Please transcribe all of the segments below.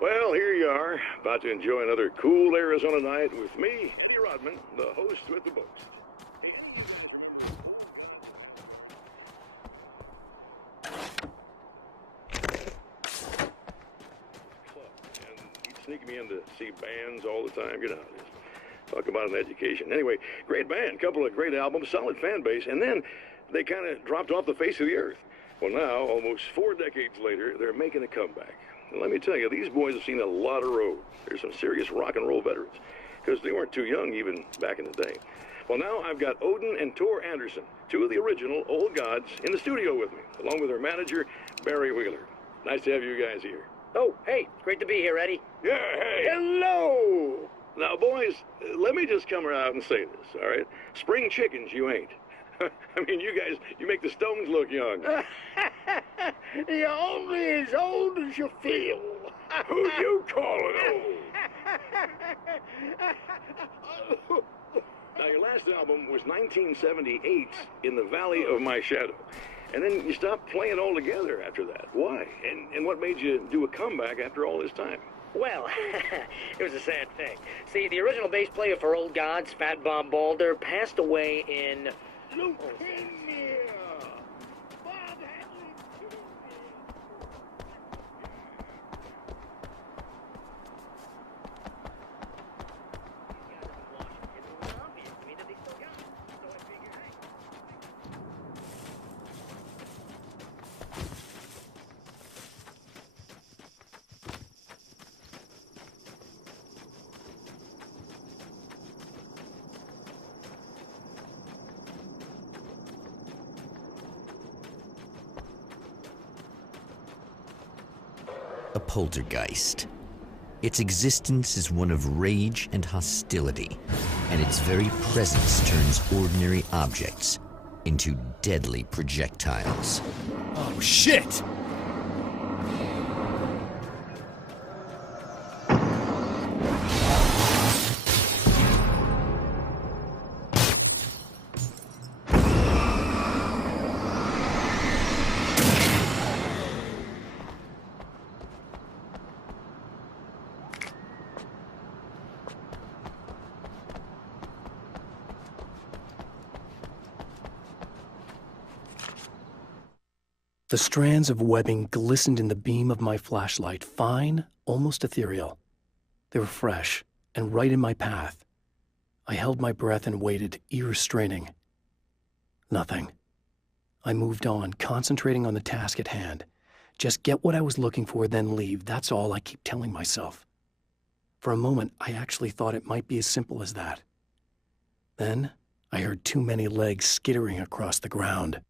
Well, here you are, about to enjoy another cool Arizona night with me, Andy Rodman, the host with the boast. Hey, any of you guys remember club, and he'd sneak me in to see bands all the time. You know, just talk about an education. Anyway, great band, couple of great albums, solid fan base, and then they kind of dropped off the face of the earth. Well, now, almost 4 decades later, they're making a comeback. And let me tell you, these boys have seen a lot of road. They're some serious rock and roll veterans, because they weren't too young even back in the day. Well, now I've got Odin and Tor Anderson, 2 of the original Old Gods, in the studio with me, along with their manager, Barry Wheeler. Nice to have you guys here. Oh, hey, great to be here, Eddie. Yeah, hey. Hello! Now, boys, let me just come out and say this, all right? Spring chickens, you ain't. I mean, you guys, you make the Stones look young. You're only as old as you feel. Who you calling old? Now, your last album was 1978, In the Valley of My Shadow. And then you stopped playing altogether after that. Why? And what made you do a comeback after all this time? Well, it was a sad thing. See, the original bass player for Old Gods, Fat Bob Balder, passed away in... Leukemia! Bob had leukemia! A poltergeist. Its existence is one of rage and hostility, and its very presence turns ordinary objects into deadly projectiles. Oh, shit! The strands of webbing glistened in the beam of my flashlight, fine, almost ethereal. They were fresh and right in my path. I held my breath and waited, ears straining. Nothing. I moved on, concentrating on the task at hand. Just get what I was looking for, then leave. That's all I keep telling myself. For a moment, I actually thought it might be as simple as that. Then, I heard too many legs skittering across the ground.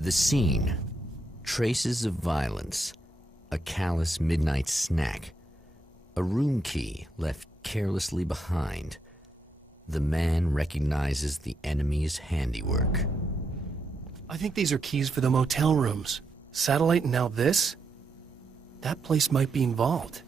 The scene, traces of violence, a callous midnight snack, a room key left carelessly behind. The man recognizes the enemy's handiwork. I think these are keys for the motel rooms. Satellite and now this? That place might be involved.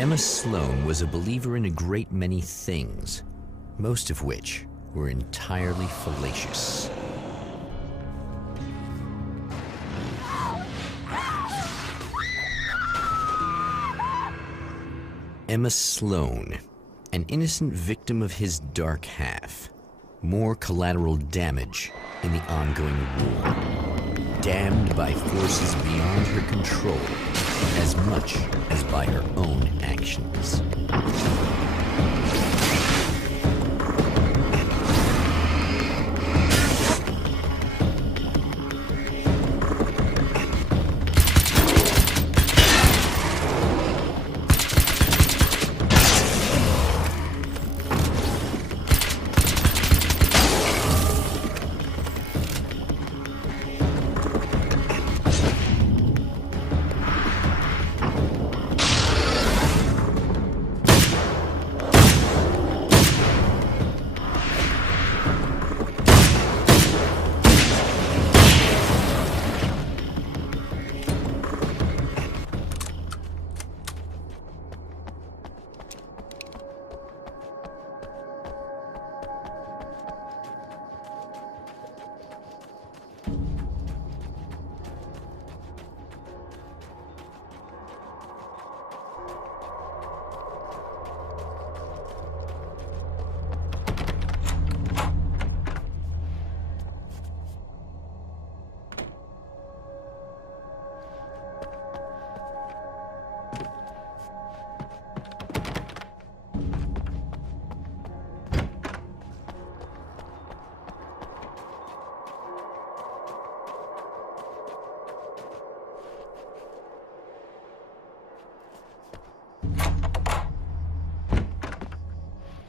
Emma Sloan was a believer in a great many things, most of which were entirely fallacious. Emma Sloan, an innocent victim of his dark half. More collateral damage in the ongoing war. Damned by forces beyond her control as much as by her own actions.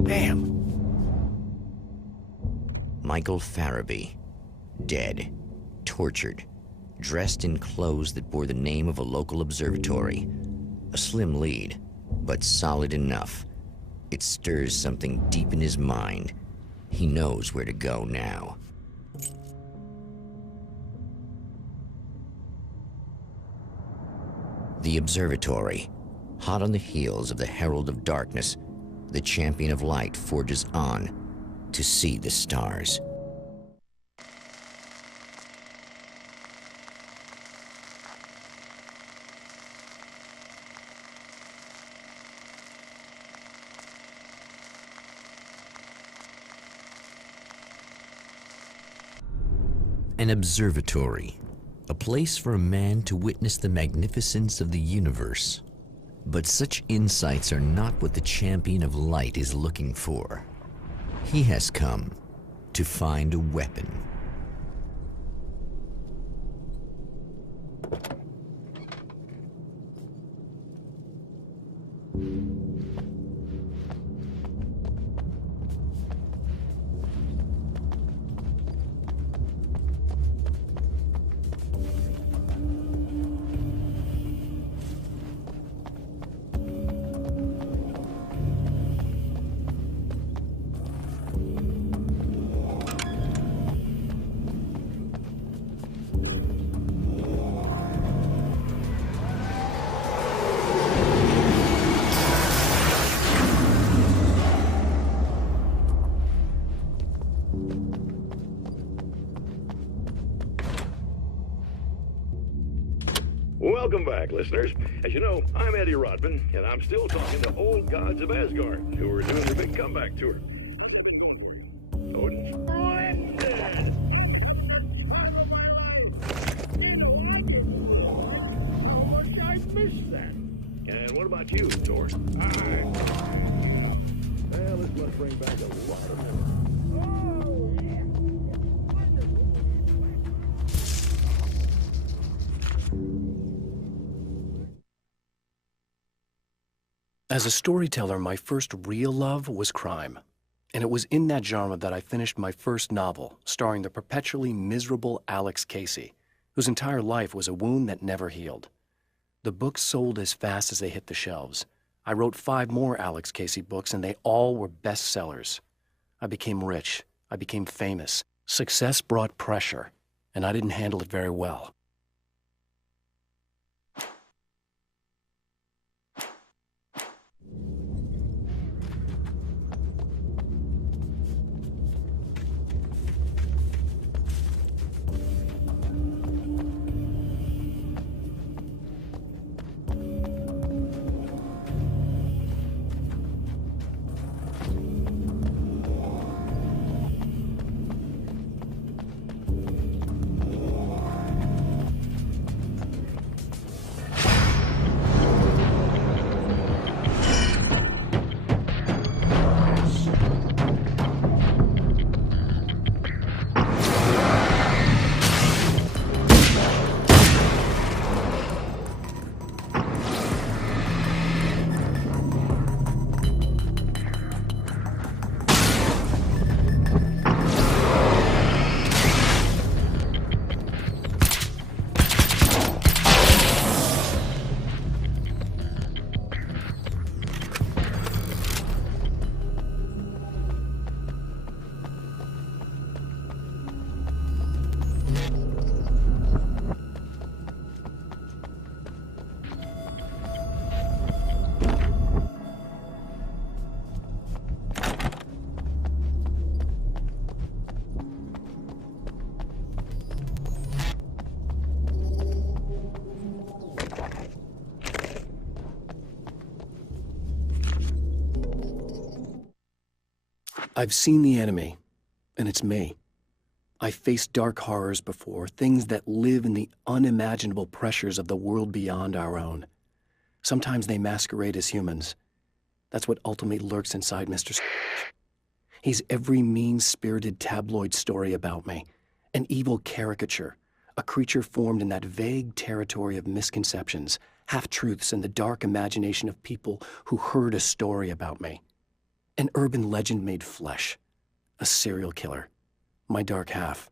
Damn. Michael Farabee, dead, tortured, dressed in clothes that bore the name of a local observatory. A slim lead, but solid enough. It stirs something deep in his mind. He knows where to go now. The observatory, hot on the heels of the Herald of Darkness, the Champion of Light forges on to see the stars. An observatory, a place for a man to witness the magnificence of the universe. But such insights are not what the Champion of Light is looking for. He has come to find a weapon. Welcome back, listeners. As you know, I'm Eddie Rodman, and I'm still talking to old gods of Asgard, who are doing their big comeback tour. Odin's Splendid! Time of my life! You know, how much I missed that. And what about you, Thor? Aye. Well, this must bring back a lot of memories. Oh, yeah. As a storyteller, my first real love was crime. And it was in that genre that I finished my first novel, starring the perpetually miserable Alex Casey, whose entire life was a wound that never healed. The books sold as fast as they hit the shelves. I wrote 5 more Alex Casey books, and they all were bestsellers. I became rich. I became famous. Success brought pressure, and I didn't handle it very well. I've seen the enemy, and it's me. I've faced dark horrors before, things that live in the unimaginable pressures of the world beyond our own. Sometimes they masquerade as humans. That's what ultimately lurks inside Mr. Scrooge. He's every mean-spirited tabloid story about me, an evil caricature, a creature formed in that vague territory of misconceptions, half-truths, and the dark imagination of people who heard a story about me. An urban legend made flesh, a serial killer, my dark half,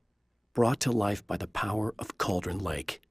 brought to life by the power of Cauldron Lake.